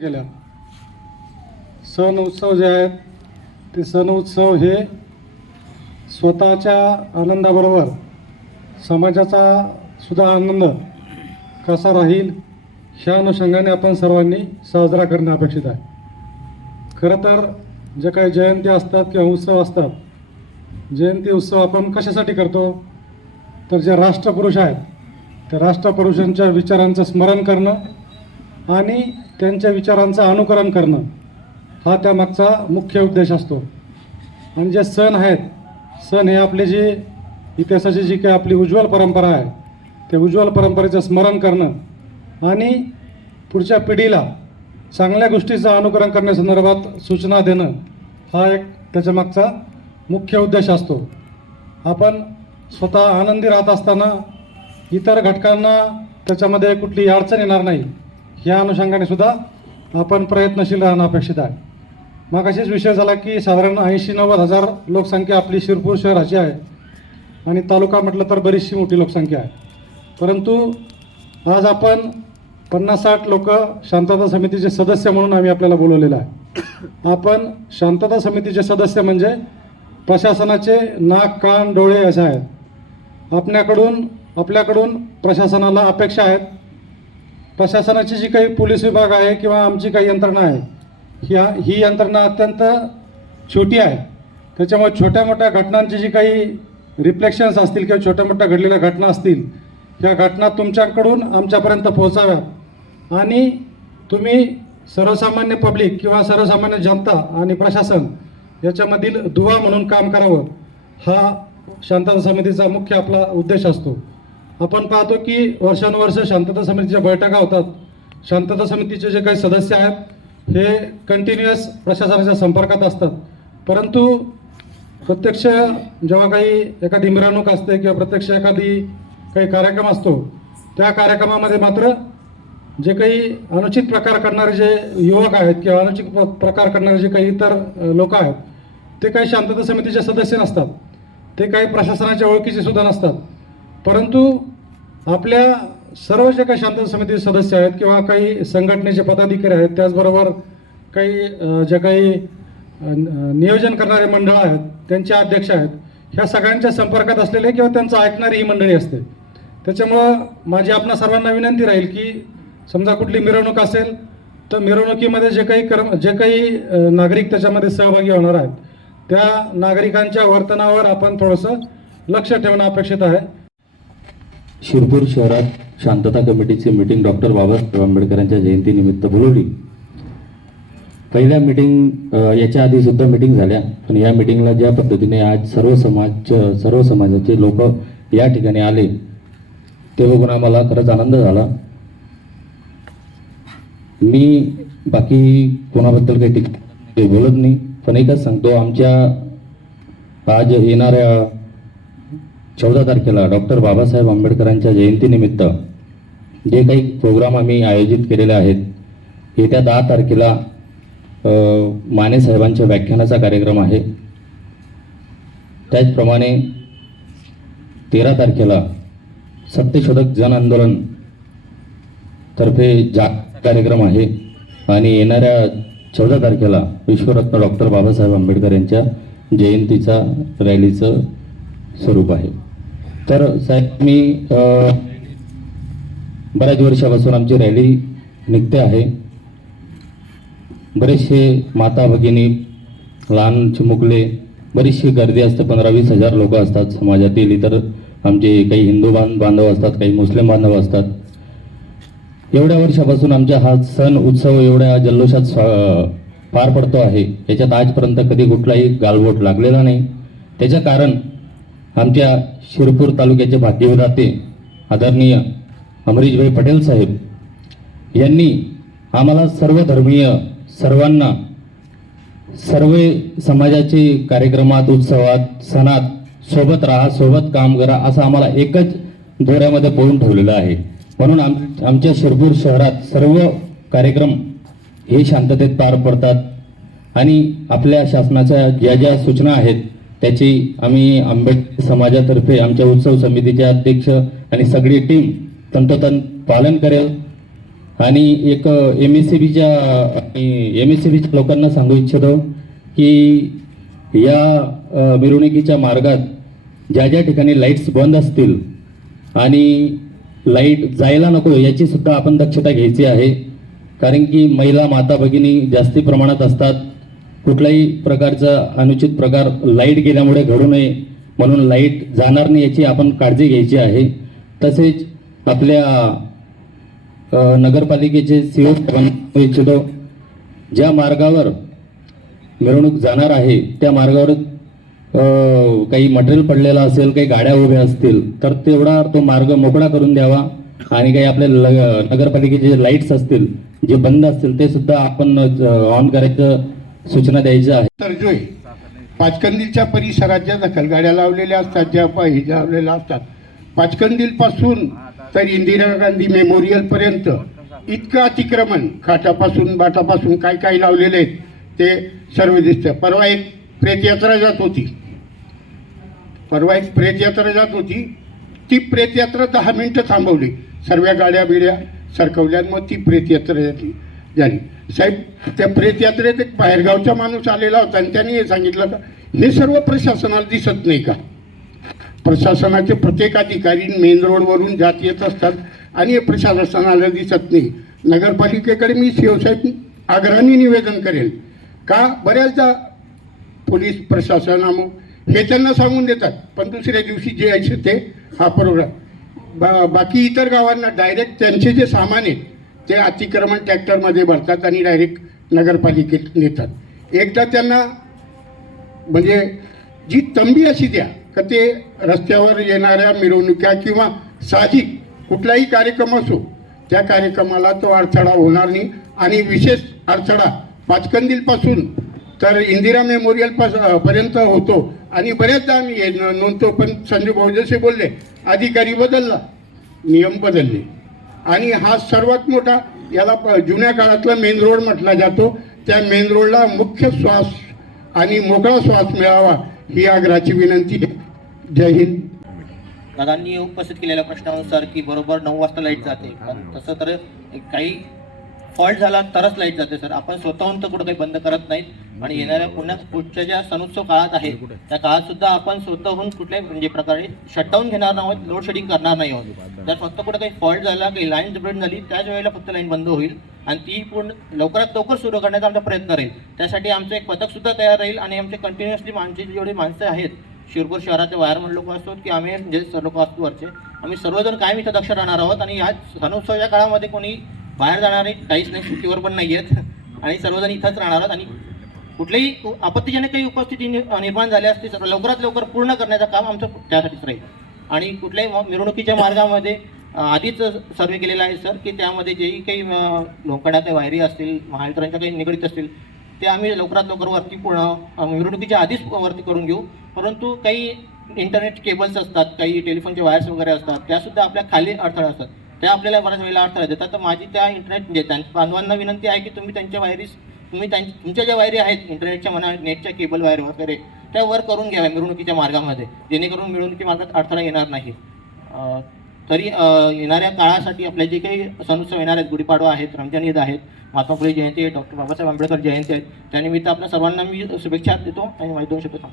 केल्या. सण उत्सव जे आहेत ते सण उत्सव हे स्वतःच्या आनंदाबरोबर समाजाचा सुद्धा आनंद कसा राहील ह्या अनुषंगाने आपण सर्वांनी साजरा करणे अपेक्षित आहे. खरं तर जे काही जयंती असतात किंवा उत्सव असतात जयंती उत्सव आपण कशासाठी करतो? तर जे राष्ट्रपुरुष आहेत त्या राष्ट्रपुरुषांच्या विचारांचं स्मरण करणं आणि त्यांच्या विचारांचं अनुकरण करणं हा त्यामागचा मुख्य उद्देश असतो. आणि जे सण आहेत सण हे आपले जे इतिहासाची जी काही आपली उज्ज्वल परंपरा आहे त्या उज्ज्वल परंपरेचं स्मरण करणं आणि पुढच्या पिढीला चांगल्या गोष्टीचं अनुकरण करण्यासंदर्भात सूचना देणं हा एक त्याच्यामागचा मुख्य उद्देश असतो. आपण स्वतः आनंदी राहत असताना इतर घटकांना त्याच्यामध्ये कुठली अडचण येणार नाही. या अनुषंगाने सुद्धा आपण प्रयत्नशील राहणं अपेक्षित आहे. मग असेच विषय झाला की साधारण ऐंशी नव्वद हजार लोकसंख्या आपली शिरपूर शहराची आहे. आणि तालुका म्हटलं तर बरीचशी मोठी लोकसंख्या आहे. परंतु आज आपण पन्नास साठ लोक शांतता समितीचे सदस्य म्हणून आम्ही आपल्याला बोलवलेलं आहे. आपण शांतता समितीचे सदस्य म्हणजे प्रशासनाचे नाक कान डोळे असे आहेत. आपल्याकडून आपल्याकडून प्रशासनाला अपेक्षा आहेत. प्रशासनाची जी काही पोलीस विभाग आहे किंवा आमची काही यंत्रणा आहे ह्या ही यंत्रणा अत्यंत छोटी आहे. त्याच्यामुळे छोट्या मोठ्या घटनांची जी काही रिफ्लेक्शन्स असतील किंवा छोट्या मोठ्या घडलेल्या घटना असतील ह्या घटना तुमच्याकडून आमच्यापर्यंत पोहोचाव्या आणि तुम्ही सर्वसामान्य पब्लिक किंवा सर्वसामान्य जनता आणि प्रशासन याच्यामधील दुवा म्हणून काम करावं हा शांतता समितीचा मुख्य आपला उद्देश असतो. आपण पाहतो की वर्षानुवर्ष शांतता समितीच्या बैठका होतात. शांतता समितीचे जे काही सदस्य आहेत हे कंटिन्युअस प्रशासनाच्या संपर्कात असतात. परंतु प्रत्यक्ष जेव्हा काही एखादी मिरवणूक असते किंवा प्रत्यक्ष एखादी काही कार्यक्रम असतो त्या कार्यक्रमामध्ये मात्र जे काही अनुचित प्रकार करणारे जे युवक आहेत किंवा अनुचित प्रकार करणारे जे काही इतर लोक आहेत ते काही शांतता समितीचे सदस्य नसतात. ते काही प्रशासनाच्या ओळखीचे सुद्धा नसतात. परंतु आपल्या सर्व जे काही शांतता समिती सदस्य आहेत किंवा काही संघटनेचे पदाधिकारी आहेत त्याचबरोबर काही ज्या जे काही नियोजन करणारे मंडळ आहेत त्यांचे अध्यक्ष आहेत ह्या सगळ्यांच्या संपर्कात असलेले किंवा त्यांचं ऐकणारी ही मंडळी असते. त्याच्यामुळं माझी आपणा सर्वांना विनंती राहील की समजा कुठली मिरवणूक असेल तर मिरवणुकीमध्ये जे काही कर्म जे काही नागरिक त्याच्यामध्ये सहभागी होणार आहेत त्या नागरिकांच्या वर्तनावर आपण थोडंसं लक्ष ठेवणं अपेक्षित आहे. शिरपूर शहरात शांतता कमिटीची मीटिंग डॉक्टर बाबासाहेब आंबेडकरांच्या जयंतीनिमित्त बोलवली. पहिल्या मीटिंग याच्या आधी सुद्धा मीटिंग झाल्या. पण या मीटिंगला ज्या पद्धतीने आज सर्व समाज सर्व समाजाचे लोक या ठिकाणी आले ते बघून आम्हाला खरंच आनंद झाला. मी बाकी कोणाबद्दल काही टिक बोलत नाही. पण एकच सांगतो आमच्या आज येणाऱ्या चौदा तारखेला डॉक्टर बाबासाहेब आंबेडकरांच्या जयंतीनिमित्त जे काही प्रोग्राम आम्ही आयोजित केलेले आहेत येत्या दहा तारखेला मानेसाहेबांच्या माने साहेबांच्या व्याख्यानाचा कार्यक्रम आहे. त्याचप्रमाणे तेरा तारखेला सत्यशोधक जन आंदोलन तर्फे जा कार्यक्रम आहे आणि येणाऱ्या चौदा तारखेला विश्वरत्न डॉक्टर बाबासाहेब आंबेडकर यांच्या जयंतीचा रॅलीचं स्वरूप आहे. तर साहेब मी बऱ्याच वर्षापासून आमची रॅली निघते आहे. बरेचसे माता भगिनी लहान चिमुकले बरीचशी गर्दी असते. पंधरा वीस हजार लोक असतात समाजातील. इतर आमचे काही हिंदू बांध बांधव असतात काही मुस्लिम बांधव असतात. एवढ्या वर्षापासून आमचा हा सण उत्सव एवढ्या जल्लोषात पार पडतो आहे. याच्यात आजपर्यंत कधी कुठलाही गालबोट लागलेला नाही. त्याचं कारण आमच्या शिरपूर तालुक्याचे भाग्यविधाते आदरणीय अमरीशभाई पटेल साहेब यांनी आम्हाला सर्व धर्मीय सर्वांना सर्व समाजाचे कार्यक्रमात उत्सवात सणात सोबत राहा सोबत काम करा असं आम्हाला एकच दोऱ्यामध्ये पळून ठेवलेलं आहे. म्हणून आम आमच्या शिरपूर शहरात सर्व कार्यक्रम हे शांततेत पार पडतात आणि आपल्या शासनाच्या ज्या ज्या सूचना आहेत त्याची आम्ही आंबेडकर समाजातर्फे आमच्या उत्सव समितीचे अध्यक्ष आणि सगळी टीम तंतोतंत पालन करेल. आणि एक एम एस सी बीच्या एम एस सी बीच्या लोकांना सांगू इच्छितो की या मिरवणुकीच्या मार्गात ज्या ज्या ठिकाणी लाईट्स बंद असतील आणि लाइट जायला नको याची सुद्धा आपण दक्षता घ्यायची आहे. कारण की महिला माता भगिनी जास्ती प्रमाणात असतात. कुठल्याही प्रकारचा अनुचित प्रकार लाइट गेल्यामुळे घडू नये म्हणून लाइट जाणार नाही याची आपण काळजी घ्यायची आहे. तसेच आपल्या नगरपालिकेचे सीओ इच्छितो ज्या मार्गावर मिरवणूक जाणार आहे त्या मार्गावर काही मटेरियल पडलेलं असेल काही गाड्या उभ्या असतील तर तेवढा तो मार्ग मोकळा करून द्यावा. आणि काही आपल्या ल- नगरपालिकेचे जे लाईट्स असतील जे बंद असतील ते सुद्धा आपण ऑन करायचं सूचना द्यायचं आहे. तरजोय पाचकंदीलच्या परिसरात ज्या दखलगाड्या लावलेल्या असतात ज्या पाही लावलेल्या असतात. पाचकंदील पासून तर इंदिरा गांधी मेमोरियल पर्यंत इतकं अतिक्रमण खाटापासून बाटापासून काय काय लावलेले आहेत ते सर्व दिसतं परवा एक प्रेतयात्रा जात होती. परवा एक प्रेतयात्रा जात होती. ती प्रेतयात्रा दहा मिनटं थांबवली. सर्व गाड्या बिड्या सरकवल्या मग ती प्रेतयात्रा जाती झाली. साहेब त्या प्रेतयात्रेत एक बाहेरगावचा माणूस आलेला होता आणि त्यांनी हे सांगितलं का हे सर्व प्रशासनाला दिसत नाही का? प्रशासनाचे प्रत्येक अधिकारी मेन रोडवरून जात येत असतात आणि हे प्रशासनाला दिसत नाही. नगरपालिकेकडे मी शिवसाहेब आग्रहाने निवेदन करेल का बऱ्याचदा पोलीस प्रशासना हे त्यांना सांगून देतात पण दुसऱ्या दिवशी जे आहे ते हा प्रोग्राम बा बाकी इतर गावांना डायरेक्ट त्यांचे जे सामान आहे ते अतिक्रमण ट्रॅक्टरमध्ये भरतात आणि डायरेक्ट नगरपालिकेत नेतात. एकदा त्यांना म्हणजे जी तंबी अशी द्या का ते रस्त्यावर येणाऱ्या मिरवणुक्या किंवा साहजिक कुठलाही कार्यक्रम असो त्या कार्यक्रमाला तो अडथळा होणार नाही. आणि विशेष अडथळा पाचकंदीलपासून तर इंदिरा मेमोरियल पास पर्यंत होतो. आणि बऱ्याचदा आम्ही नोंदतो पण संजू भाऊ जसे बोलले अधिकारी बदलला नियम बदलले. आणि हा सर्वात मोठा याला प- जुन्या काळातला मेन रोड म्हटला जातो. त्या मेन रोडला मुख्य श्वास आणि मोकळा श्वास मिळावा ही आग्रहाची विनंती आहे. जय हिंद. दादांनी उपस्थित केलेल्या प्रश्नानुसार की बरोबर नऊ वाजता लाइट जाते. पण तसं तर काही फॉल्ट झाला तरच लाइट जाते सर. आपण स्वतःहून तर कुठं काही बंद करत नाहीत. आणि येणाऱ्या पुन्हा पुढच्या ज्या सणोत्सव काळात आहे त्या काळात सुद्धा आपण स्वतःहून कुठल्याही म्हणजे प्रकारे शटडाऊन घेणार नाही आहोत लोड शेडिंग करणार नाही आहोत. जर फक्त कुठं काही फॉल्ट झाला काही लाईन ब्रेड झाली त्याच वेळेला फक्त लाईन बंद होईल. आणि ती पूर्ण लवकरात लवकर सुरू करण्याचा आमचा प्रयत्न राहील. त्यासाठी आमचं एक पथक सुद्धा तयार राहील आणि आमचे कंटिन्युअसली आमची जेवढी माणसं आहेत शिरपूर शहराचे वायरमन लोक असतो की आम्ही जे लोक असतो वरचे आम्ही सर्वजण कायम इथं दक्ष राहणार आहोत. आणि ह्या सणोत्सवाच्या काळामध्ये कोणी बाहेर जाणारे काहीच नाही सुट्टीवर पण नाही आहेत आणि सर्वजण इथंच राहणार आहोत. आणि कुठलेही आपत्तीजनक काही उपस्थिती नि- निर्माण झाली असते सर्व लवकरात लवकर पूर्ण करण्याचं काम आमचं त्यासाठीच राहील. आणि कुठल्याही मिरवणुकीच्या मार्गामध्ये आधीच सर्वे केलेला आहे सर की त्यामध्ये जेही काही अं, काही वायरी असतील महावितरणच्या काही निगडीत असतील ते आम्ही लवकरात लवकर वरती पूर्ण मिरवणुकीच्या आधीच वरती करून घेऊ. परंतु काही इंटरनेट केबल्स असतात काही टेलिफोनचे वायर्स वगैरे असतात त्यासुद्धा आपल्या खाली अडथळा असतात. त्या आपल्याला बऱ्याच वेळेला अडथळा देतात. तर माझी त्या इंटरनेट म्हणजे बांधवांना विनंती आहे की तुम्ही त्यांच्या वायरीस तुम्ही त्यां तुमच्या ज्या वायरी आहेत इंटरनेटच्या म्हणा नेटच्या केबल वायर वगैरे त्या वर करून घ्याव्या मिरवणुकीच्या मार्गामध्ये जेणेकरून मिरवणुकी मार्गात अडथळा येणार नाही. तरी येणाऱ्या काळासाठी आपले जे काही सणोत्सव येणार आहेत गुढीपाडवा आहेत रमजान ईद आहेत महात्मा फुले जयंती आहे डॉक्टर बाबासाहेब आंबेडकर जयंती आहेत त्यानिमित्त आपल्या सर्वांना मी शुभेच्छा देतो आणि माहिती देऊ शकतो